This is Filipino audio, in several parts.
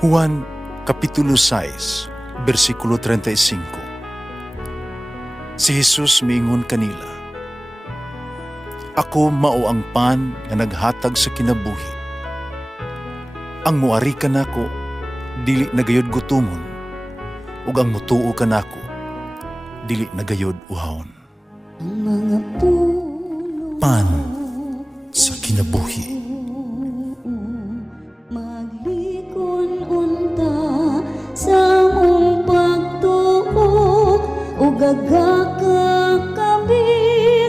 Juan Kapitulo 6, versikulo 35. Si Jesus miingon kanila, Ako mao ang pan nga naghatag sa kinabuhi. Ang muari kanako dili nagayod gutumon, ug ang mutuo kanako dili nagayod uhawon. Ang mga puno Pan sa kinabuhi. maglikon unta sa mong pagtuo ug gagaka kami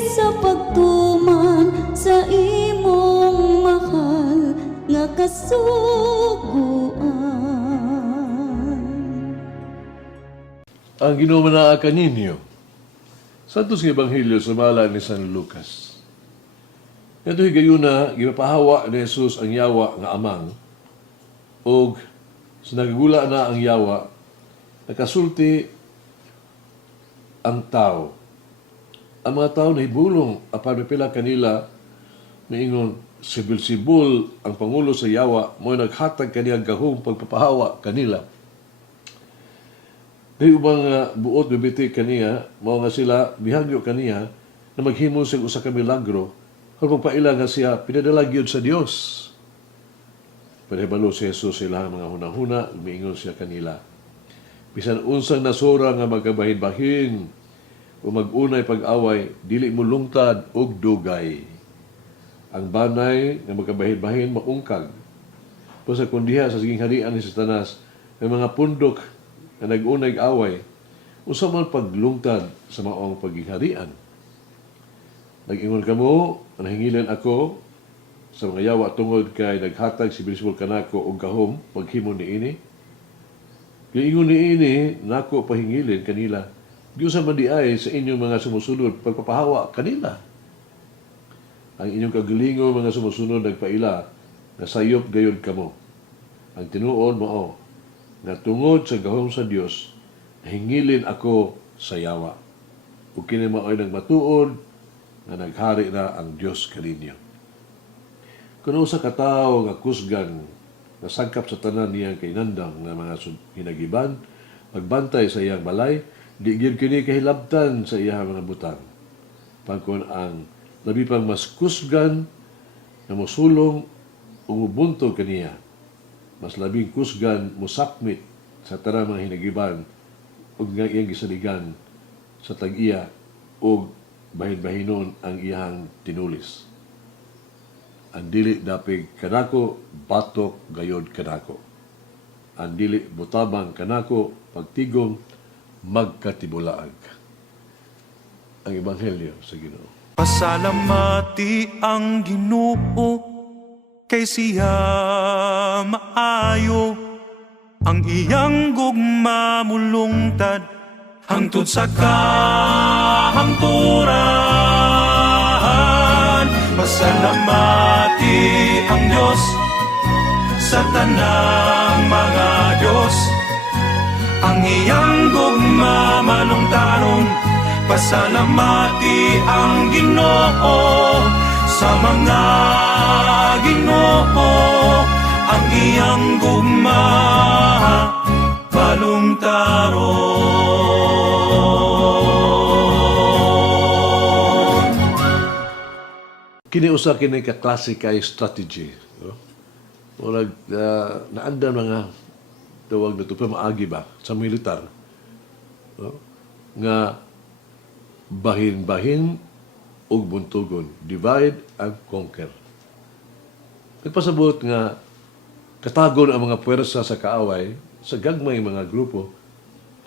sa pagtuman sa imong mahal nga kasuguan. Ang ginumanaa kaninyo Santos nga Ebanghelyo sa mala ni San Lucas. Ito higayuna, gipapahawa ni Jesus ang yawa nga amang o sa nagagula na ang yawa, nakasulti ang tao. Ang mga tao na hibulong apan pila kanila miingon si Beelzebul ang pangulo sa yawa mo naghatag kaniyang gahong pagpapahawa kanila. Dahil ubang buot bibiti kaniya, mao nga sila bihagyo kaniya na maghimo sa usa ka milagro kung pagpaila nga siya pinadala gyud sa Dios. Panahibalo si Jesus sa ilang mga hunahuna, umiingon siya kanila. Bisan unsang nasura nga magkabahin-bahin o mag-unay pag-away, dili mo lungtad og dugay. Ang banay nga magkabahin-bahin maungkag. Pusa kundiha sa siging harian ni Satanas, may mga pundok na nag-unay away, usa man paglungtad sa maong paghiharian. Nag-ingon kamo, nahingilan ako sa mga yawa tungod kay naghatag si Beelzebul kanako og gahom paghimo niini. Giingon niini nako pahingilin kanila. Giusa man di ay sa inyong mga sumusunod pagpapahawa kanila. Ang inyong kagalingo mga sumusunod nagpaila na sayop gayud kamo. Ang tinuod mao na tungod sa gahom sa Dios, hingilin ako sa yawa. Ug kini mao ay nagmatuod nga naghari na ang Dios kaninyo. Kuno sa katawo nga kusgan nga sagkap sa tanan niyang kainandang nga mga hinagiban, magbantay sa iyang balay, di gyud kini kahilabtan sa iyang mga butang. Pagkon ang labi pang mas kusgan na mosulong umubuntog kaniya, mas labing kusgan musakmit sa tanang mga hinagiban ug nga iyang gisaligan sa tag-iya ug bahin-bahinon ang iyang tinulis. Ang dili dapig kanako batok gayod kanako. Ang dili butabang kanako pagtigom magkatibulaag. Ang Ebanghelyo sa Ginoo. Pasalamati ang Ginoo kay siya maayo, ang iyang gugma mulungtad hangtod sa kahangturan. Pasalamati ang Diyos sa tanang mga Diyos, ang iyang gugma malungtaron. Pasalamati ang Ginoo sa mga Ginoo, ang iyang gugma balungtaron. Kini usa kini ka klase kay strategy. No? Murag naandan mga tawag na ito, maagi ba, sa militar. No? Nga bahin-bahin ug buntugon. Divide and conquer. Nagpasabot nga katagon ang mga puwersa sa kaaway sa gagmay mga grupo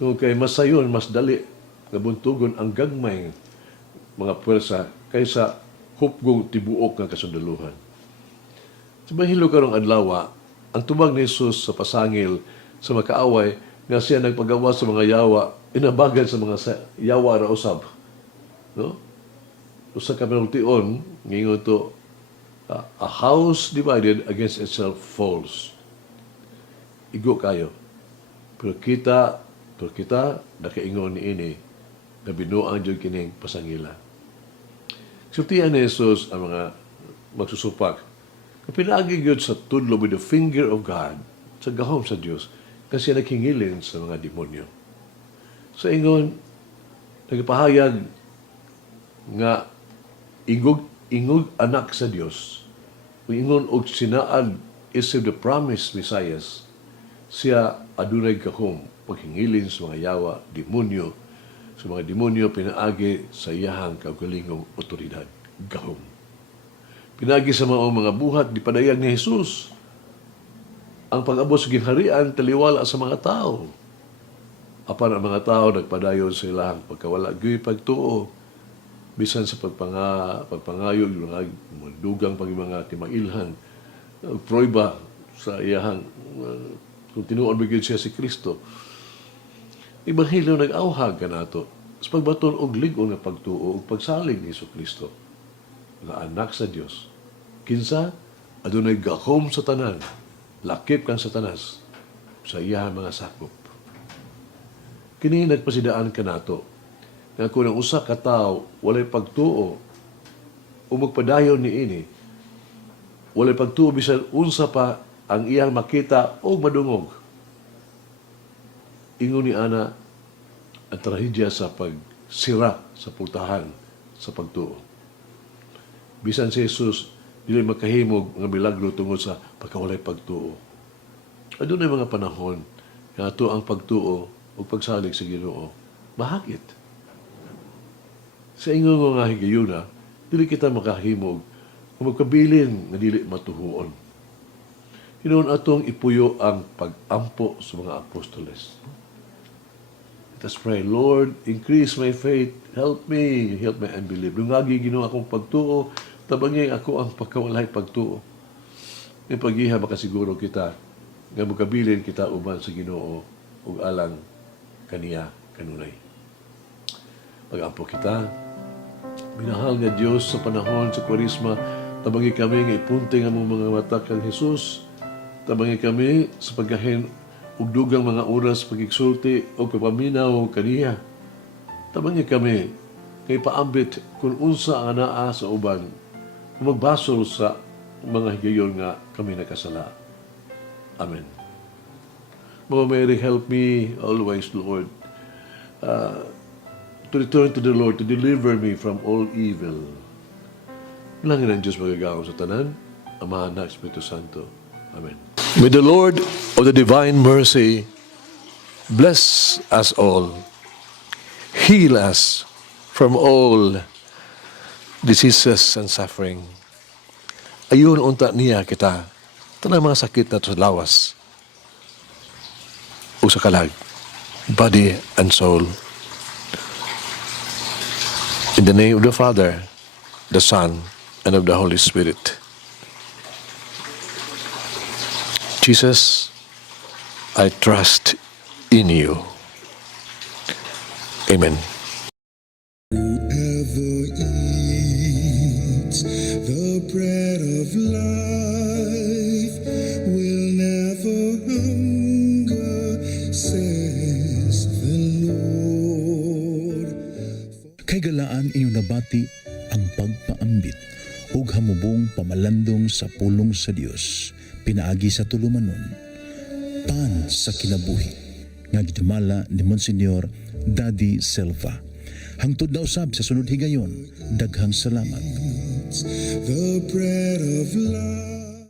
tungod kay mas sayon, mas dali nga buntugon ang gagmay mga puwersa kaysa hupgong tibuok ng kasundaluhan. Sa bahilo karong adlaw, ang tubag ni Jesus sa pasangil sa mga kaaway nga siya nagpagawa sa mga yawa, inabagan sa mga yawa ra usab. No? Usa ka penultion, ngingon to, a house divided against itself falls. Igo kayo. Pero kita nakaingon ni ini na binuang dyan kining pasangila. Sultihan ni Jesus ang mga magsusupak. Kapinagi yun sa tudlo with the finger of God sa gahom sa Dios kasi naghingilin sa mga demonyo. Sa ingon, nagpahayag nga ingog anak sa Dios. Ingon og sinaad is the promised Messiah. Siya adunay gahom paghingilin sa mga yawa, demonyo, sa mga demonyo pinaagi sa iyahang kaugalingong otoridad, gahom. Pinaagi sa mga buhat di padayag ni Jesus ang pag-abot sa gingharian taliwala sa mga tao. Apan ang mga tao nagpadayon sa ilang pagkawala gyud pagtuo bisan sa pagpangayo mga dugang pag mga timailhan proiba sa iyahang kung tinuod ba gyud siya si Kristo. Ebanghelyo nag-awhag kanato sa pagbaton og lig-on nga pagtuo ug pagsalig ni Kristo nga anak sa Dios. Kinsa adunay gahom sa tanan, lakip kang Satanas sa iyahang mga sakop. Kini nagpasidaan kanato nga kung ang usa ka tawo walay pagtuo o magpadayon niini, walay pagtuo bisan unsa pa ang iyang makita o madungog. Ingon ni ana ang trahedya sa pagsira sa pultahan sa pagtuo. Bisan si Jesus dili makahimog nga milagro tungod sa pagkawalay pagtuo. Adunay mga panahon nga ato ang pagtuo o pagsalig sa Ginoo mahakit. Sa ingon nga higayuna, dili kita makahimog kung magkabilin nga dili matuhuon. Hinuon atong ipuyo ang pag-ampo sa mga apostoles. Let us pray, Lord, increase my faith, help me, help my unbelief. Lungagi Ginoo akong pagtuo, tabangin ako ang pagkawalay pagtuo. May paghiha makasiguro kita nga magkabilin kita uban sa Ginoo ug alang kaniya kanunay. Pag-ampo kita, minahal nga Diyos sa panahon sa Kwaresma, tabangi kami nga ipunting ang mga mata kang Jesus, tabangi kami sa pagkahin ug dugang mga oras pagigsulti o pagpaminaw kaniya. Tabangi kami kay paambit kung unsa ang anaa sa uban, kung magbasol sa mga higayon nga kami nakasala. Amen. Mama Mary, help me always, Lord, to return to the Lord, to deliver me from all evil. Bilangin ang Diyos magagawa sa tanan, Ama, Anak, Espiritu Santo. Amen. May the Lord of the divine mercy bless us all, heal us from all diseases and suffering. Ayun unta niya kita, tanang mga sakit na sa lawas o sa kalag, body and soul. In the name of the Father, the Son, and of the Holy Spirit. Jesus, I trust in you. Amen. Whoever eats the bread of life will never hunger, says the Lord. Kay galaan inyong nabati ang pagpaambit ug hamubong pamalandong sa pulong sa Dios pinaagi sa tulumanon pan sa kinabuhi nga gidumala ni Monsignor Daddy Silva. Hangtod na usab sa sunod higayon, daghang salamat. The bread of life.